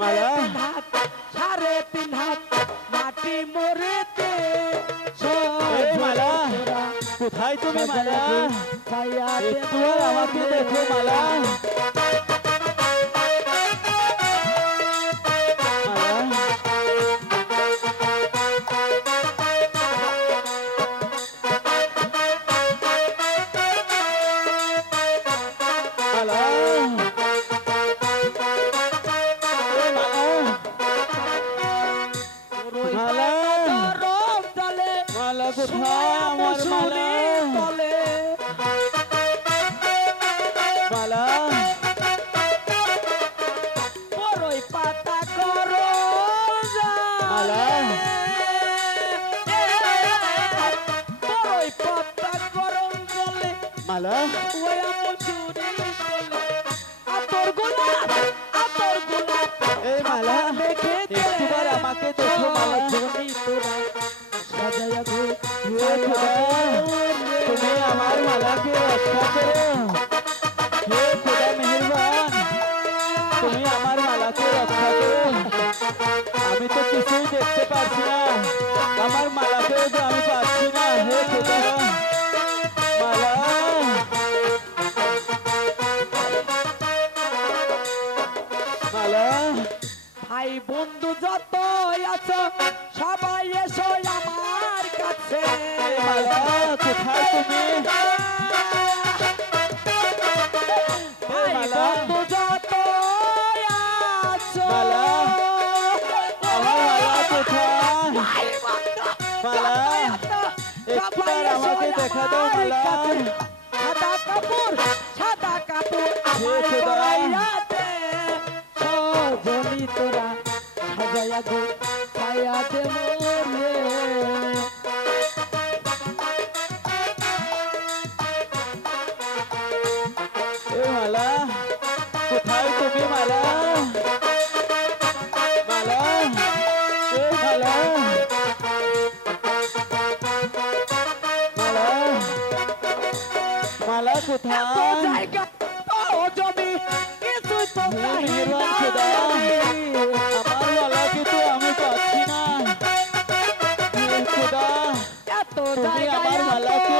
মালা সাড়ে তিন হাত মাটি মোরেতে মালা কোথায় তুমি মালা একটু আর আমাকে দেখো মালা কোথায় আমার মালা মালা বড়ই পাতা করো মালা বড়ই পাতা গরম জলে মালা ওয়া মজুরি চলে আতর গোলাপ এই মালা দেখে একটুবার আমাকে দেখো মালা জনি তোরা সাজায়া গো হে খোদা তুমি আমার মালাকে রক্ষা করো হে খোদা মেহেরবান তুমি আমার মালাকে রক্ষা করো আমি তো কিছুই দেখতে পাচ্ছি না আমার মালাকেও তো আমি পাচ্ছি না হে খোদা মালা মালা ভাই বন্ধু যত আছো সবাই এসো আমার কাছে মালা কোথায় তুমি ভাই মালা বন্ধু যত আছো মালা আমার মালা কোথায় ভাই বন্ধু মালা একবার আমাকে দেখা দাও মালা সাদা কাপড় আমার খোদা। গলাইয়াতে সজনি তোরা সাজায়া গো ছায়াতে মোরে এ মালা কোথায় তুমি মালা মালা এ মালা মালা মালা কোথায় জায়গা তো জমি কিছু তো নাই মেহেরবান খোদা আমার মালাকে তো আমি পাচ্ছি না হে খোদা এত তুমি জায়গা আমার মালাকে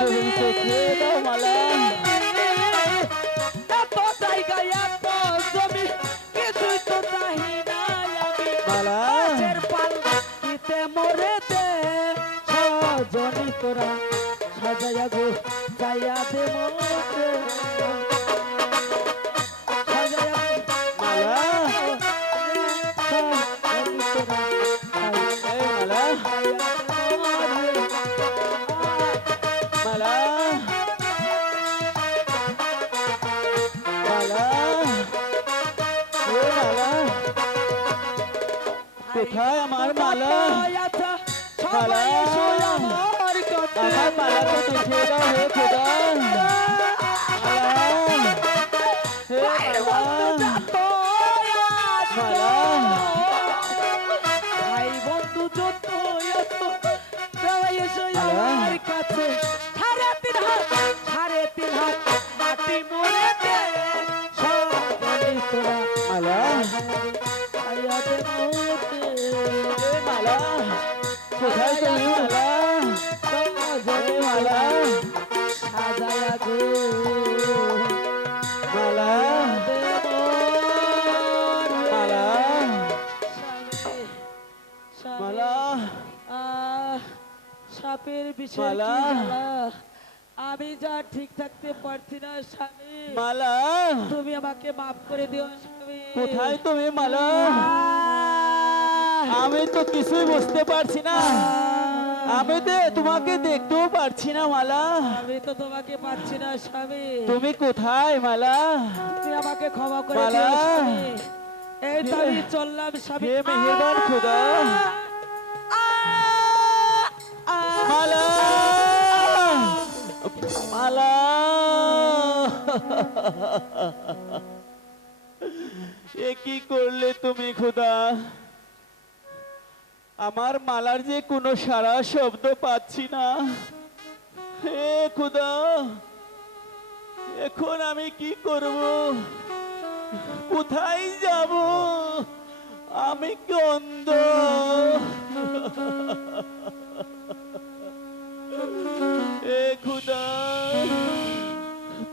তুমি চোখে দাও মালা এত জায়গা এত জমি কিছুই তো চাহি না আমি মালা গাছের পাল কিতে মরেতে সজনি তোরা সাজায়া গো ছায়া দে মোরে সাজায়া মালা সজনি তোরা এই মালা মালা মালা ও মালা কোথায় আমার মালা সবাই এসো আমার কাছে আমার মালাকে দেখে দাও হে খোদা মালা হে মালা মালা ভাই বন্ধু যত সবাই এসো আমার কাছে সাড়ে তিন হাত মাটি মোড়েতে সবাই তোরা মালা আয়াতে মোতে এ মালা কোথায় তুমি মালা সজনি মালা সাজায়া গো মালা মালা মালা সাপের বিষয় মালা। আমি যা ঠিক থাকতে পারছি না স্বামী মালা তুমি আমাকে মাফ করে দিও স্বামী কোথায় তুমি মালা আমি তো কিছুই বুঝতে পারছি না আমি তো তোমাকে দেখতেও পারছি না মালা আমি তো তোমাকে পাচ্ছি না স্বামী তুমি কোথায় মালা তুমি আমাকে ক্ষমা করে মালা। দিও স্বামী এই তো আমি চললাম স্বামী হে মেহেরবান খোদা মালা মালা এ কি করলে তুমি খোদা আমার মালার যে কোনো সারা শব্দ পাচ্ছি না হে খোদা এখন আমি কি করব কোথায় যাব? আমি কি অন্ধ? এ খুদা,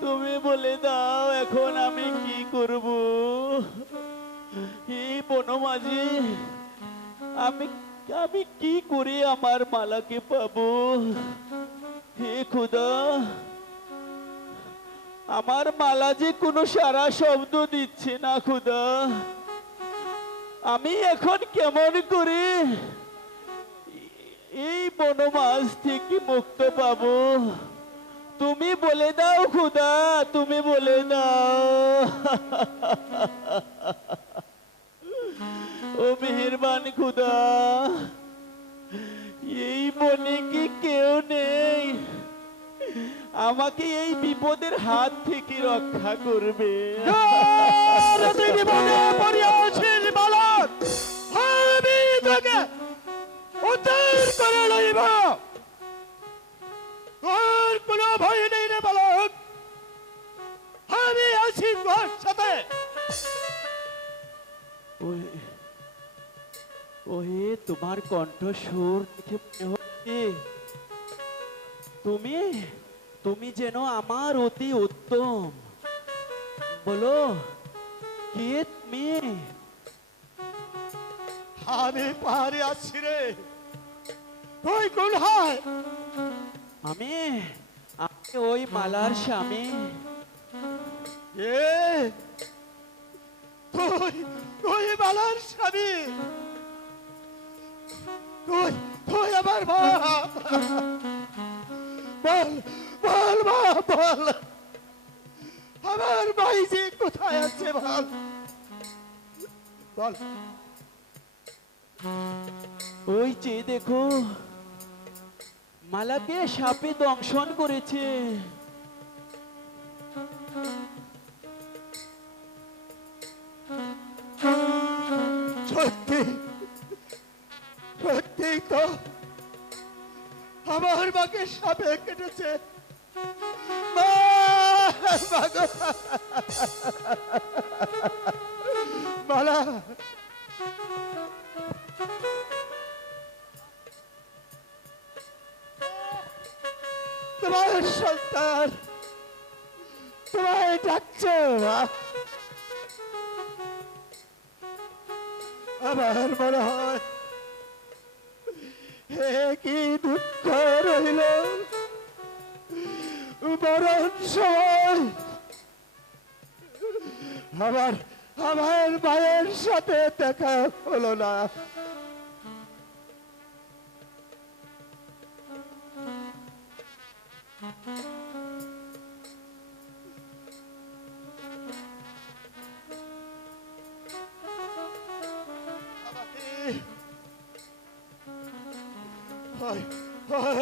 তুমি বলে দাও এখন আমি কি করব? এই বনমাঝি, আমি আমি কি করে আমার মালাকে পাবো? হে খুদা, আমার মালা যে কোনো সারা শব্দ দিচ্ছে না খুদা। আমি এখন কেমন করে এই বনমাঝ থেকে মুক্ত পাবো? তুমি বলে দাও খুদা, তুমি বলে দাও। ও মেহেরবান খুদা, এই বনে কি কেউ নেই আমাকে এই বিপদের হাত থেকে রক্ষা করবে? তুই বিপদে পড়িয়াছিস বালক, আমি তোকে উদ্ধার করে লইব। তোর কোনো ভয় নেই রে বালক, আমি আছি তোর সাথে। ওহে তোমার কণ্ঠস্বর দেখে মনে হচ্ছে তুমি তুমি যেন আমার অতি উত্তম। বলো, কে তুমি? আমি পাহাড়ে আছি রে, তুই কোন হয়? আমি আমি ওই মালার স্বামী। এ তুই তুই বালার স্বামী, তুই তুই আমার বাপ। বল বল বাপ বল, আমার ভাইজি কোথায় আছে বল বল। ওই যে দেখো, মালাকে সাপে দংশন করেছে। সত্যি সত্যি তো আমার মাকে সাপে কেটেছে। মা, মা গো। মালা, তোমার সন্তান তোমায় ডাকছে মা। আমার মনে হয় হে কি দুঃখ রইল, মরণ সময় আমার আমার মায়ের সাথে দেখা হলো না।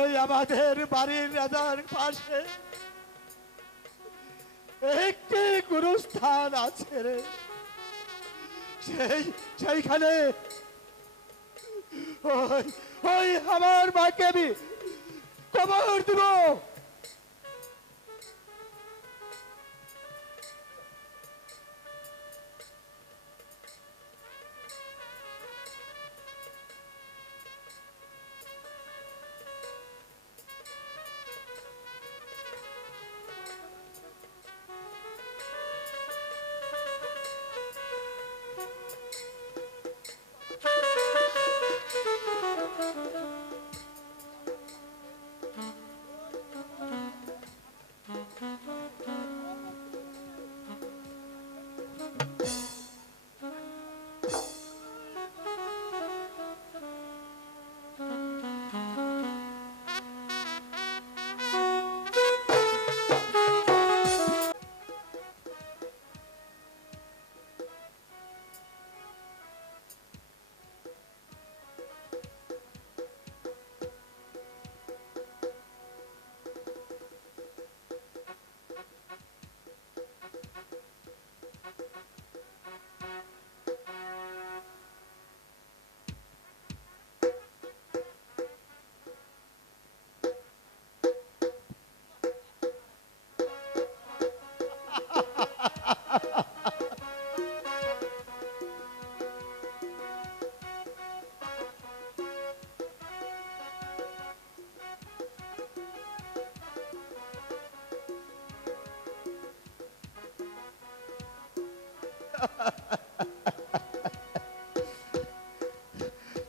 ওই আমাদের বাড়ির রাজার পাশে একটি গুরুস্থান আছে রে, সেইখানে ওই ওই আমার মাকে আমি কবর দিব।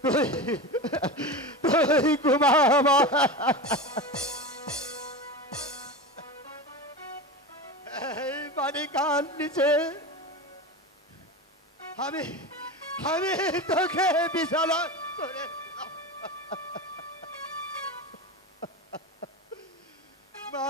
তুই তুই ঘুমা আমার। এই বাড়ি কান নিচে আমি আমি তোকে বিছানা করে মা।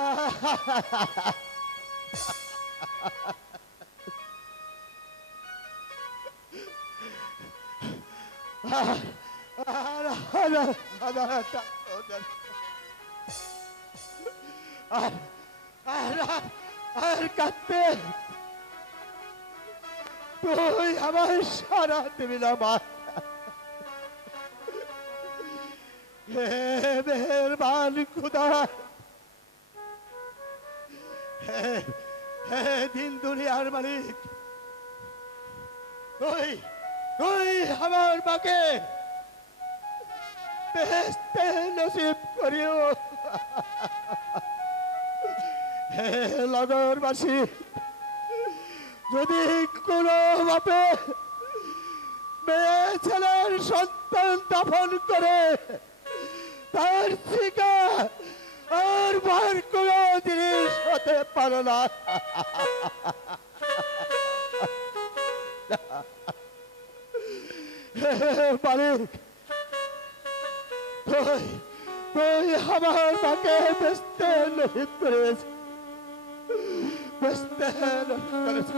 আর কাঁদতে তুই আমার সারা দিবি না মা। হে মেহেরবান খুদা, হে হে দিন দুনিয়ার মালিক, তুই তুই আমার মাকে বেহেশতে নসিব করিও। হে নগরবাসী, যদি কোনো বাপে মেয়ে ছেলের সন্তান দাফন করে তার শিকা আর বার কোনো জিনিস হতে পারে না। মালিক, তুই তুই আমার মাকে বেচতে নসিব করেছ, বেচতে নসিব করেছ।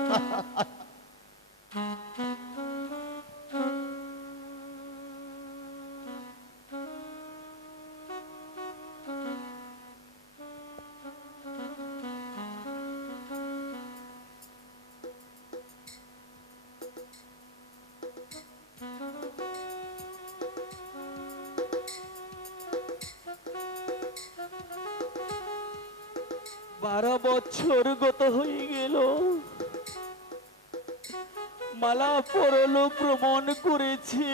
বারো বছর গত হয়ে গেল, মালা পরলো ভ্রমণ করেছে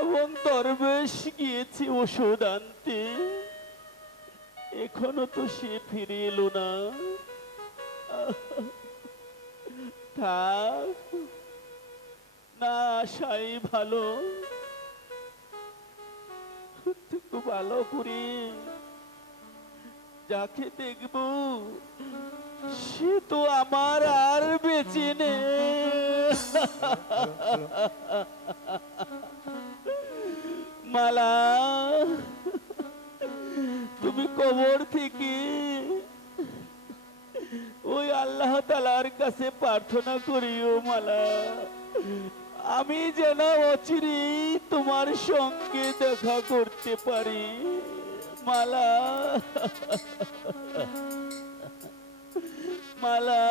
এবং দরবেশ গিয়েছে ওষুধ আনতে, এখনো তো সে ফিরে এলো না। থাক না, আশাই ভালো। একটু ভালো করে যাকে দেখবো সে তো আমার আর বেঁচে নেই। মালা, তুমি কবর থেকে ওই আল্লাহ তাআলার কাছে প্রার্থনা করিও মালা, আমি যেন অচিরেই তোমার সঙ্গে দেখা করতে পারি মালা। মালা,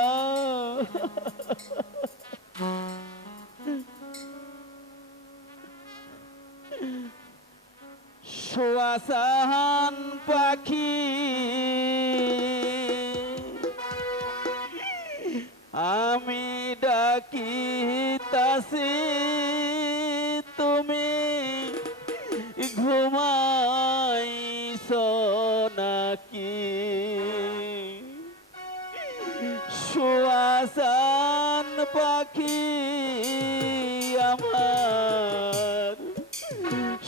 সোয়াসান পাখি আমি ডাকিতাছি, তুমি ঘুমাইছ নাকি? সোয়াসান পাখি আমার,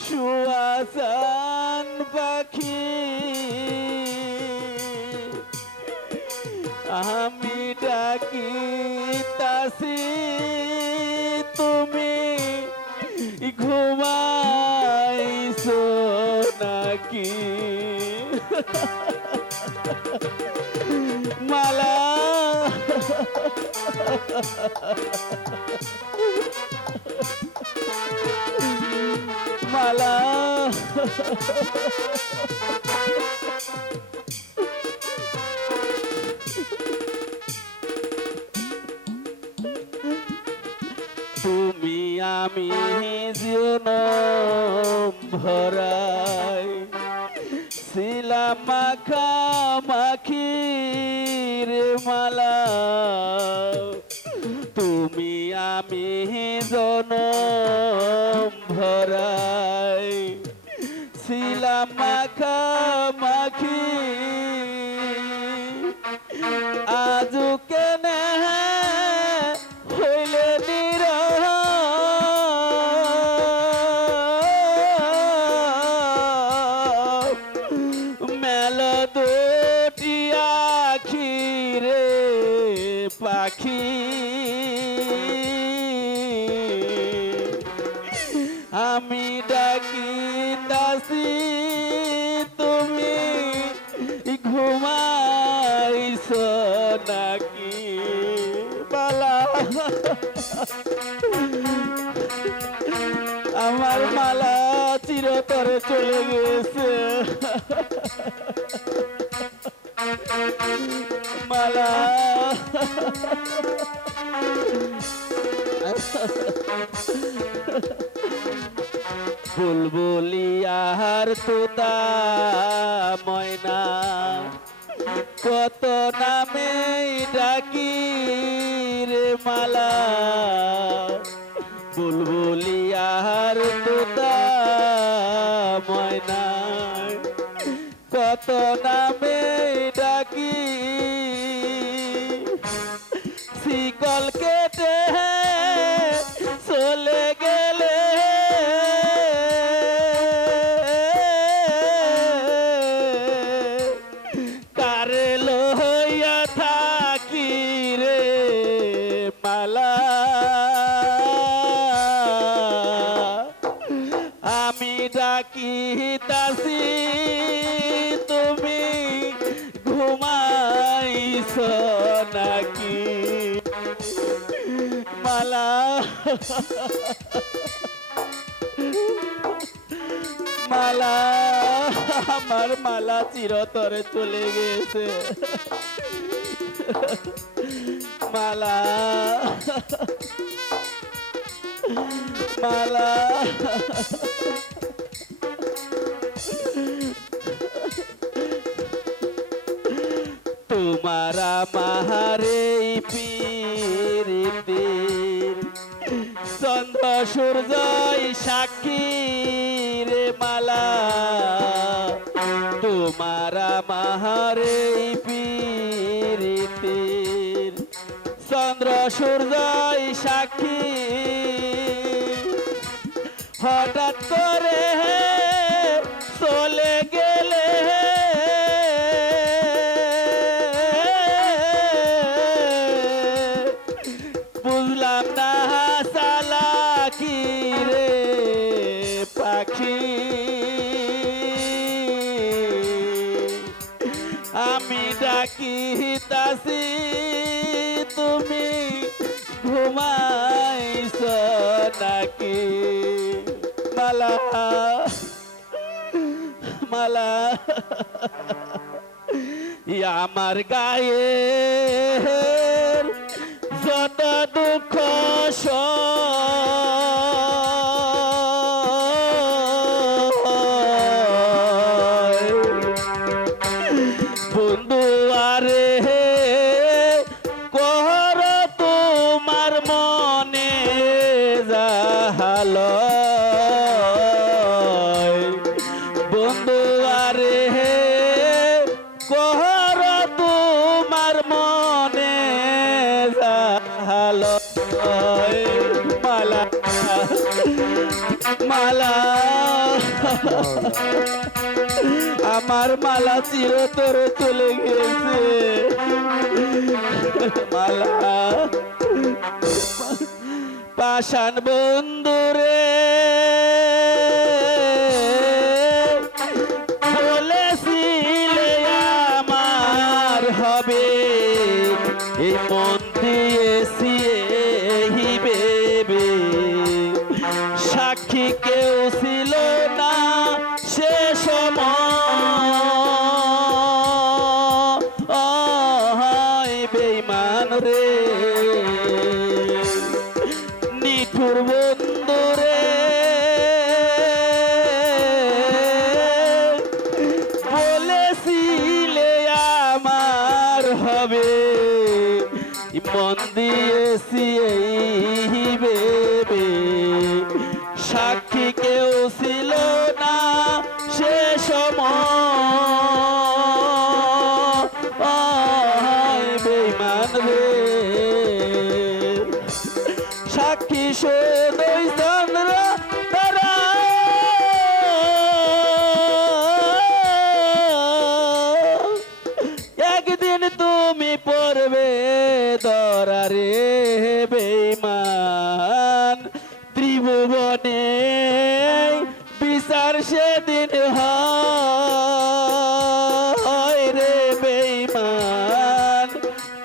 সোয়াসান পাখি আমি ডাকিতাছি, তুমি ঘুমাইছো নাকি? মালা, মালা, তুমি আমি জীবন ভরাই ছিলাম মাখামাখির মালা, তুমি আমি জনম ভরাই ছিলাম মাখামাখি, আজ কেন পাখি আমি ডাকি দাসি তুমি ঘুমাইছ নাকি বালা আমার মালা চিরতরে চলে গেছে মালা বুলবুলি আর তোতা ময়না কত নামে ডাকি রে মালা বুলবুলি আর তোতা ময়না কত নামে ডাকি শিকল কেটে চলে গেলে কারে লইয়া থাকি রে মালা আমি ডাকি তাসি তুমি ঘুমাইছ নাকি মালা মালা আমার মালা চিরতরে চলে গেছে মালা মালা তোমারা মাহারে পীরিতির চন্দ্র সূর্য সাক্ষী রে মালা তোমারা মাহারে পীরিতির চন্দ্র সূর্য সাক্ষী হঠাৎ করে চলে গেলে বুঝলাম না চালাকি রে পাখি আমি ডাকি তাসি তুমি ঘুমাইছ নাকি মালা মালা আমার গায়ে যত দুঃখ বন্ধু আরে কর তোমার মনে জাহাল বন্ধু আরে কর তোমার মনে জাহাল মালা মালা আমার মালা চিরতরে চলে গেছে মালা পাষাণ বন্ধুরে বলেছিলে আমার হবে এই মন দিয়েছি এই বেবে সাক্ষী কেউ ছিল না সে সময় বেঈমান রে নিঠুর বন্ধু রে বলেছিলে আমার হবে মন দিয়েছি এই ভেবে সাক্ষী কেউ ছিল না সে সময় বেঈমান রে সাক্ষী সদয় চন্দ্র তারা একদিন তুমি পড়বে দরারে বেঈমান ত্রিভুবনে বিচার সেদিন হয় রে বেঈমান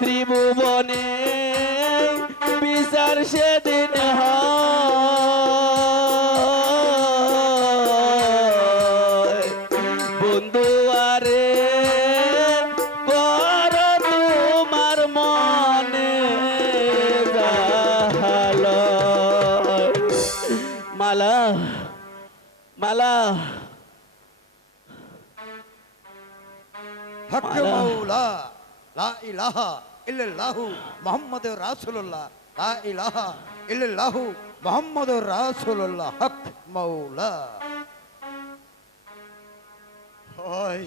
ত্রিভুবনে বিচার সেদিন হয় বন্ধু আরে কর তোমার মনে জাহালয়। মালা মালা হক মালা। মাওলা লা ইলাহা ইল্লাল্লাহু মুহাম্মাদুর রাসূলুল্লাহ লা ইলাহা ইল্লাল্লাহু মুহাম্মাদুর রাসূলুল্লাহ হক মাওলা। ওই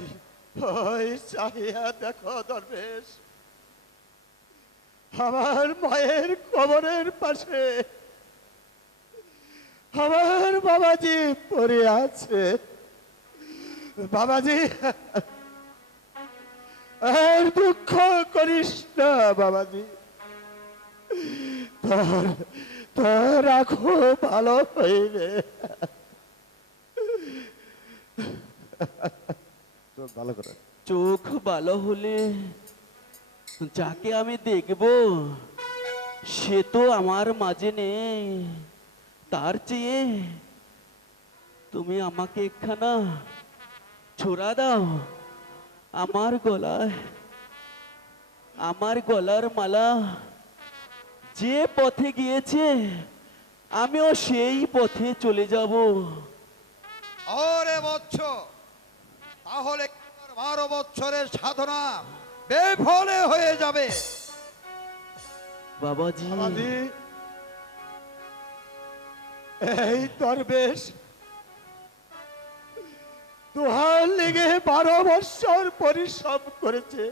ওই চাহিয়া দেখো দরবেশ, আমার মায়ের কবরের পাশে আমার বাবাজি পড়ে আছে। বাবাজি, আর দুঃখ করিস না বাবাজি, তোর তোর রাখো ভালো হইবে। চোখ ভালো করে। চোখ ভালো হলে যাকে আমি দেখব সে তো আমার মাঝে নেই, তার চেয়ে তুমি আমাকে একখানা ছোড়া দাও আমার গলায়, আমার গলার মালা যে পথে গিয়েছে আমিও সেই পথে চলে যাব। ওরে বৎস, তাহলে 12 বছরের সাধনা বেফলে হয়ে যাবে। বাবাজি বাবাজি, এই দরবেশ তোহার লেগে 12 বছর পরিশ্রম করেছে,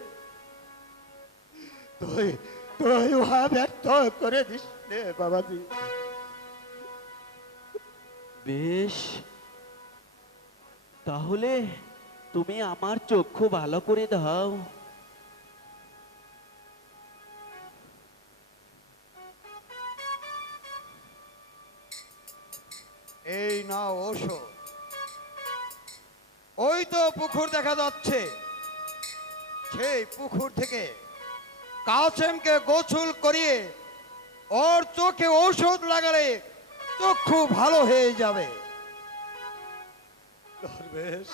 তুই তুই উহা ব্যর্থ করে দিস নে বাবাজি। বেশ, তাহলে তুমি আমার চক্ষু ভালো করে দাও। এই না ঔষধ। ওই তো পুকুর দেখা যাচ্ছে, সেই পুকুর থেকে কাসেমকে গোসল করিয়ে ওর চোখে ঔষধ লাগালে চক্ষু ভালো হয়ে যাবে। দরবেশ,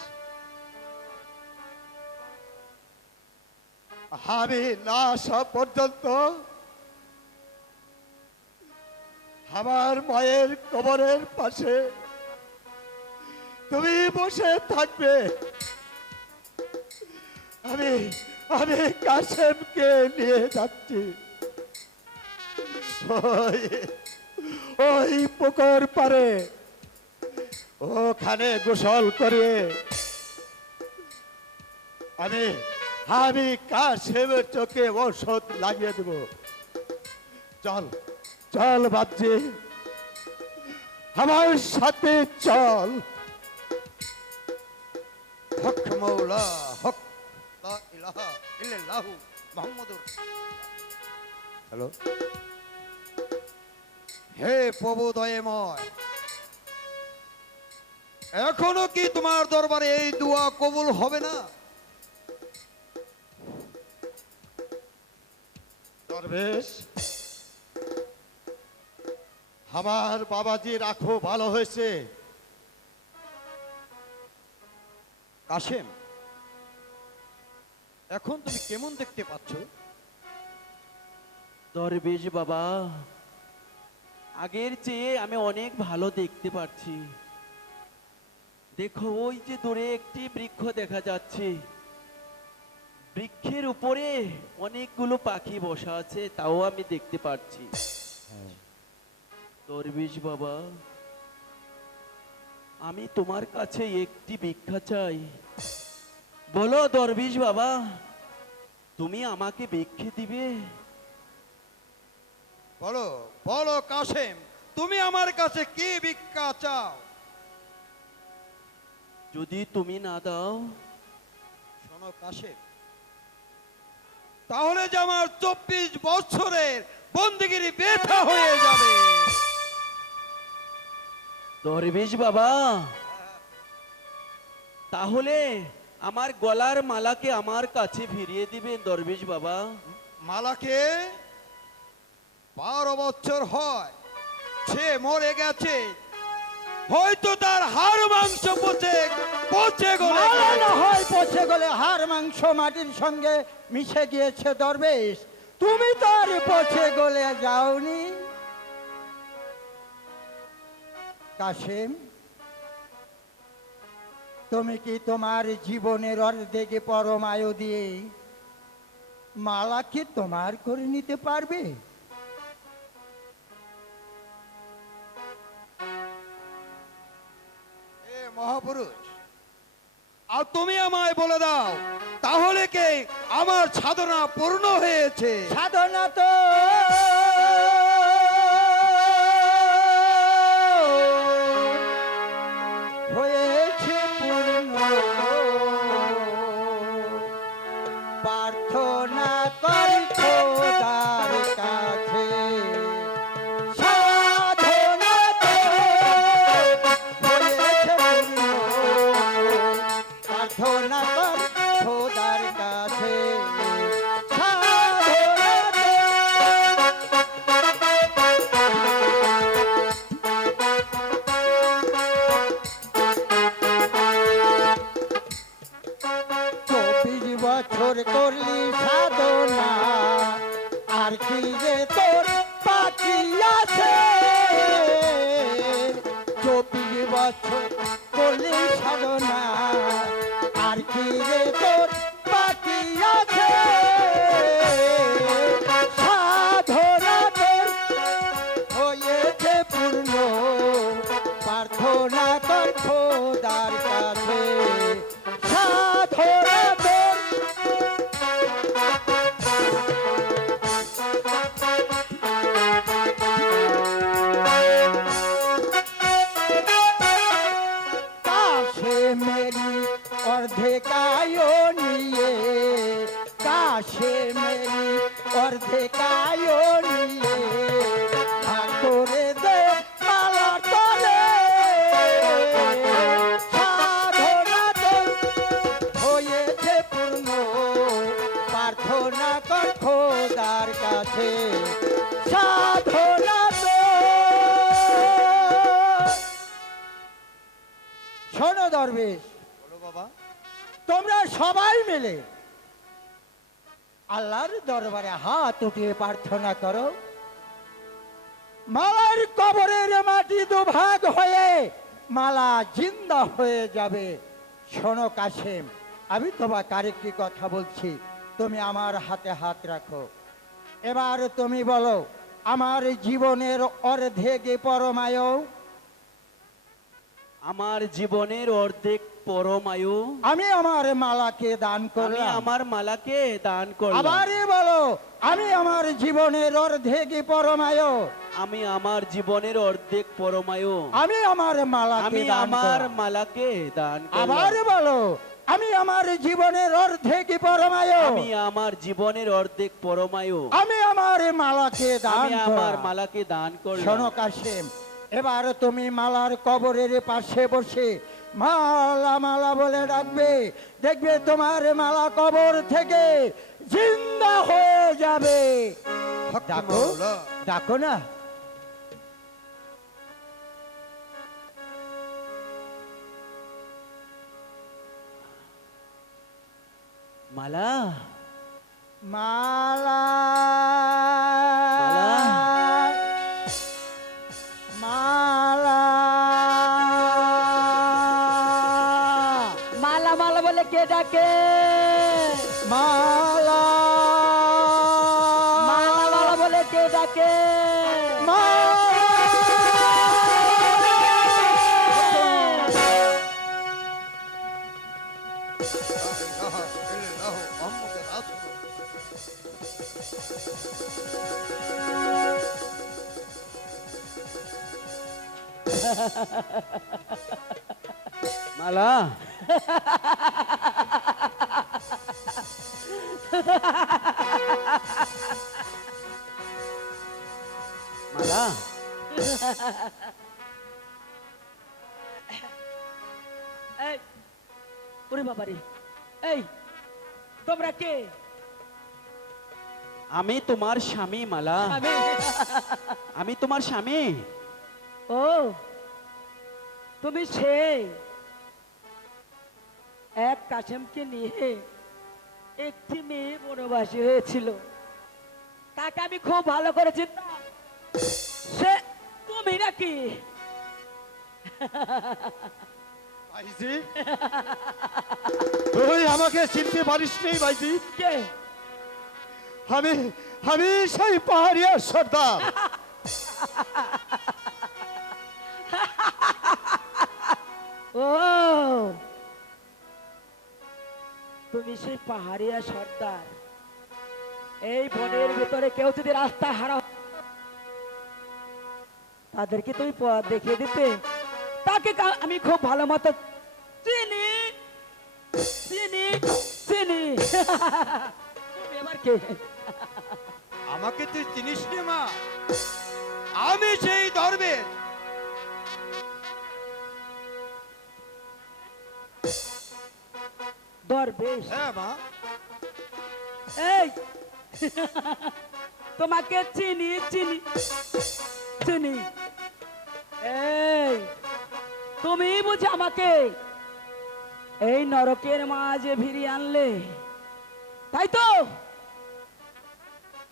আমি না আসা পর্যন্ত আমার মায়ের কবরের পাশে তুমি বসে থাকবে। আমি আমি কাসেমকে নিয়ে যাচ্ছি ওই ওই পুকুর পারে, ওখানে গোসল করে আমি আমি কাসেমের চোখে ঔষধ লাগিয়ে দেব। চল চল বাপজি, আমার সাথে চল। হক মৌলা হক লা ইলাহা ইল্লাল্লাহু মুহাম্মাদুর। হ্যালো, হে প্রভু দয়াময়, এখনো কি তোমার দরবারে এই দোয়া কবুল হবে না? দরবেশ, আমার বাবাজি রাখো ভালো হয়েছে। কাসেম, এখন তুমি কেমন দেখতে পাচ্ছ? দরবেশ বাবা, আগের চেয়ে আমি অনেক ভালো দেখতে পাচ্ছি। দেখো, ওই যে দূরে একটি বৃক্ষ দেখা যাচ্ছে, বৃক্ষের উপরে অনেকগুলো পাখি বসা আছে, তাও আমি দেখতে পাচ্ছি। দরবেশ বাবা, আমি তোমার কাছে একটি ভিক্ষা চাই। বলো দরবেশ বাবা, তুমি আমাকে ভিক্ষে দিবে? বলো বলো কাসেম, তুমি আমার কাছে কি ভিক্ষা চাও? যদি তুমি না দাও? শোনো কাসেম, তাহলে যে আমার 24 বছরের বন্দিগিরি ব্যথা হয়ে যাবে। দরবেশ বাবা, তাহলে আমার গলার মালাকে আমার কাছে ফিরিয়ে দিবেন দরবেশ বাবা। মালাকে 12 বছর হয়, সে মরে গেছে, হয়তো তার হাড় মাংস পচে পচে গলে মালা না গেছে। হয় পচে গেলে হাড় মাংস মাটির সঙ্গে মিশে গিয়েছে দরবেশ, তুমি তো আর পচে গলে যাওনি। কাশেম, তুমি কি তোমার জীবনের অর্ধেকে পরমায়ু দিয়ে মালাকে তোমার করে নিতে পারবে? এ মহাপুরুষ, আর তুমি আমায় বলে দাও, তাহলে কে আমার সাধনা পূর্ণ হয়েছে? সাধনা তো হয়েছে পূর্ণ, প্রার্থনা করি খোদার কাছে। সাধনা তো হয়েছে পূর্ণ, প্রার্থনা করি খোদার কাছে। সাধনা তো চব্বিশ বছর করলি সাধনা, আর কি যে তোর বাকি আছে? 24 বছর করলি সাধনা, আর কি যে তোর বাকি আছে? সাধনা তোর হয়েছে পূর্ণ, প্রার্থনা কর খোদার কাছে। সাধনা তোর কাছে মেরি অর্ধেকায় নিয়ে, কাছে মেরি অর্ধেকায় নিয়ে ভাগ করে দে মালা তলে। সাধনা তোর হয়েছে পূর্ণ, প্রার্থনা কর খোদার কাছে। সাধনা তো শোনো দরবেশ, বলো বাবা। তোমরা সবাই মিলে আল্লাহর দরবারে হাত উঠিয়ে প্রার্থনা করো, মালার কবরের মাটি দুভাগ হয়ে মালা জিন্দা হয়ে যাবে। শোনো কাশেম, আমি তোমাকে আরেকটি কথা বলছি, তুমি আমার হাতে হাত রাখো। এবার তুমি বলো, আমার জীবনের অর্ধেক পরমায়ু আমার জীবনের অর্ধেক পরমায়ু আমি আমার মালাকে দান আমি করলাম। আমার মালাকে দান করলাম। আবারই বলো, আমি আমার জীবনের অর্ধেক পরমায়ু আমি আমার জীবনের অর্ধেক পরমায়ু আমি আমার মালাকে আমি দান আমার করলাম। মালাকে দান আবার করলাম। বলো, আমি আমার জীবনের অর্ধেক পরমায়ু আমি আমার জীবনের অর্ধেক পরমায়ু আমি আমার মালাকে দান আমি আমার করলাম। মালাকে দান শোনো করলাম। কাশেম, এবার তুমি মালার কবরের পাশে বসে মালা মালা বলে ডাকবে, দেখবে তোমার মালা কবর থেকে জিন্দা হয়ে যাবে। ডাকো, ডাকো না। মালা মালা মালা মালা মালা বলে কে ডাকে? মালা মালা মালা বলে কে ডাকে? মালা মালা এই ওরে বাবারে, এই তোমরা কে? আমি তোমার স্বামী মালা, আমি আমি তোমার স্বামী। ও তুমি সেই এক কাশেমকে নিয়ে একটি মেয়ে বনবাসী হয়েছিল, তাকে আমি খুব ভালো করে চিনতাম। সে তুমি নাকি? ভাইজি তুই আমাকে চিনতে পারিস নি ভাইজি? কে? আমি আমি সেই পাহাড়িয়া সর্দার। ও তুমি সেই পাহাড়িয়া সর্দার। এই বনের ভিতরে কেউ যদি রাস্তা হারা তাদেরকে তুমি পথ দেখিয়ে দিতে, তাকে আমি খুব ভালো মতো চিনি চিনি চিনি। তুমি এবার কে? আমাকে তুই চিনিস নে মা? আমি সেই দরবেশ। দরবেশ? হ্যাঁ মা। এই তোমাকে চিনি চিনি চিনি। এই তুমি বুঝি আমাকে এই নরকের মাঝে ভিড়িয়ে আনলে, তাই তো?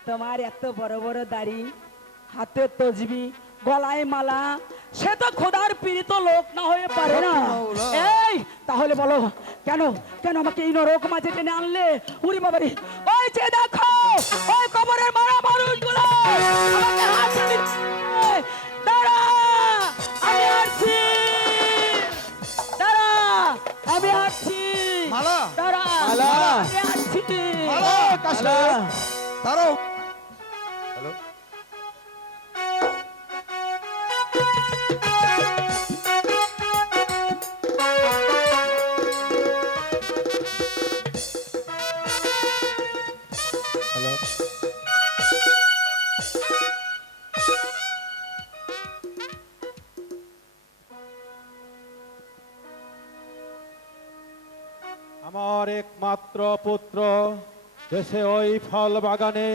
তোমার এত বড় বড় দাড়ি, হাতে তসবি, গলায় মালা, সে তো খোদার পীড়িত লোক না হয়ে পারে না। এই তাহলে বলো কেন কেন আমাকে এই নরক মাঝে টেনে আনলে? উরি বাবারি, ওই যে দেখো ওই কবরের মারা মানুষগুলো আমাকে হাত দিচ্ছে। দাঁড়া, আমি আসছি, দাঁড়া, আমি আসছি, মালা, দাঁড়া, মালা, আমি আসছি। মালা, মালা, দাঁড়াও। হ্যালো, আমার একমাত্র পুত্র দেশে ওই ফল বাগানে,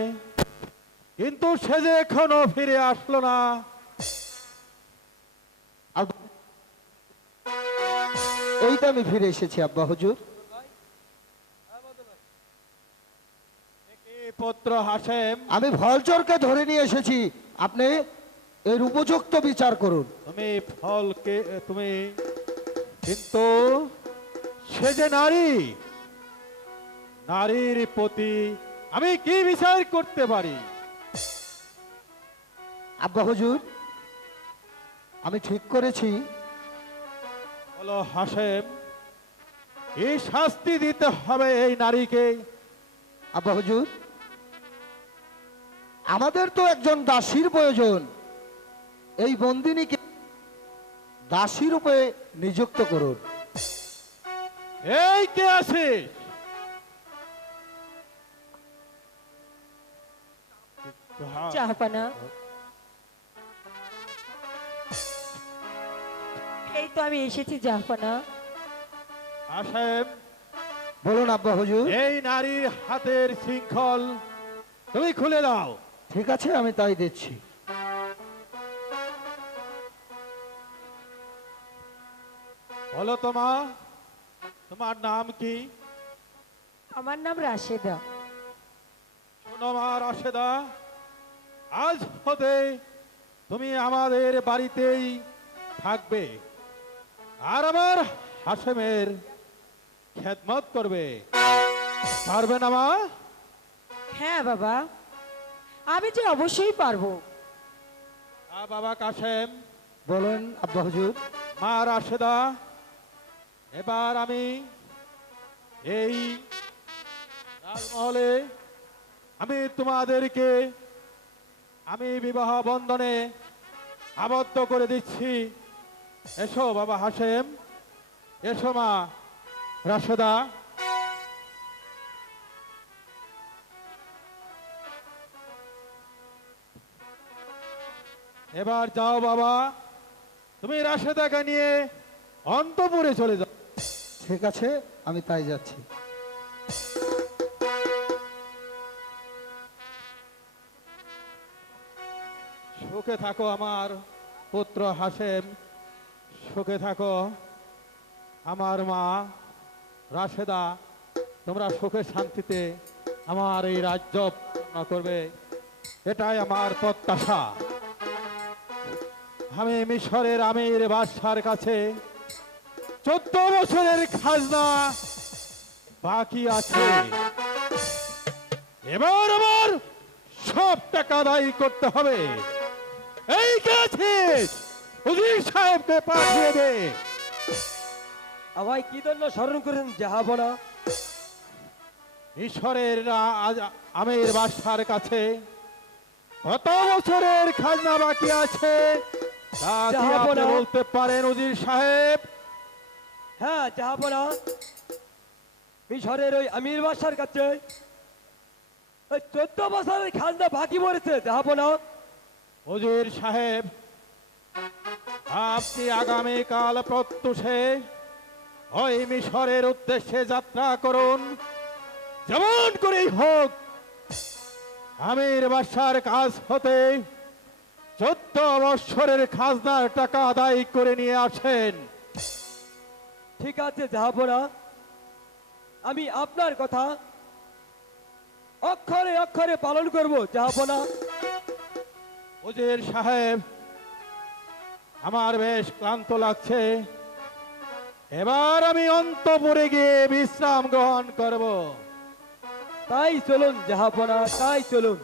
কিন্তু সে যে এখনো ফিরে আসলো না। এই তো আমি ফিরে এসেছি আব্বা হুজুর। এই পুত্র হাসেম, আমি ভলচরকে ধরে নিয়ে এসেছি, আপনি এর উপযুক্ত বিচার করুন। তুমি ফলকে তুমি, কিন্তু সে যে নারী, নারীর প্রতি আমি কি বিচার করতে পারি? আব্বা হুজুর, আমি ঠিক করেছি বলো হাসেম, এই শাস্তি দিতে হবে এই নারীকে। আব্বা হুজুর, আমাদের তো একজন দাসীর প্রয়োজন, এই বন্দিনীকে দাসী রূপে নিযুক্ত করুন। এই কে আছে? জাহাপানা, এই তো আমি এসেছি জাহাপানা। হাসেম, বলুন আব্বা হুজুর। এই নারীর হাতের শৃঙ্খল তুমি খুলে দাও। ঠিক আছে, আমি তাই দিচ্ছি। বলো তোমার নাম কি? আমার নাম রাশেদা। শোনো মা রাশেদা, আজ হতে তুমি আমাদের বাড়িতেই থাকবে আর আমার হাসেমের খেদমত করবে, পারবে না মা? হ্যাঁ বাবা, আমি যে অবশ্যই পারবো। বাবা কাসেম, বলুন আব্বা হুজুর। মা রাশেদা, এবার আমি এই রাজমহলে আমি তোমাদেরকে আমি বিবাহ বন্ধনে আবদ্ধ করে দিচ্ছি। এসো বাবা হাসেম, এসো মা রাশেদা। এবার যাও বাবা, তুমি রাশেদাকে নিয়ে অন্তপুরে চলে যাও। ঠিক আছে, আমি তাই যাচ্ছি। সুখে থাকো আমার পুত্র হাসেম, সুখে থাকো আমার মা রাশেদা, তোমরা সুখে শান্তিতে আমার এই রাজ্য পরিচালনা করবে, এটাই আমার প্রত্যাশা। আমি মিশরের আমির বাদশার কাছে 14 বছরের খাজনা বাকি আছে, এবার আমার সব টাকা আদায় করতে হবে। এই কাছে উজির সাহেবকে পাঠিয়ে দে। আমায় কি জন্য স্মরণ করেন জাহাপনা? মিশরের আমির বাদশার কাছে কত বছরের খাজনা বাকি আছে তা কি আপনি জাহাপনা। বলতে পারেন উজির সাহেব? হ্যাঁ জাহাপনা, মিশরের ওই আমির বাদশার কাছে ওই 14 বছরের খাজনা বাকি পড়েছে জাহাপনা। উজির সাহেব, আপনি আগামীকাল প্রত্যুষে ওই মিশরের উদ্দেশ্যে যাত্রা করুন। যেমন করেই হোক আমির বাদশার কাছ হতে 14 বৎসরের খাজনার টাকা আদায় করে নিয়ে আসেন। ঠিক আছে জাহাপনা, আমি আপনার কথা অক্ষরে অক্ষরে পালন করব জাহাপনা। উজির সাহেব, আমার বেশ ক্লান্ত লাগছে, এবার আমি অন্তপুরে গিয়ে বিশ্রাম গ্রহণ করব। তাই চলুন জাহাপনা, তাই চলুন।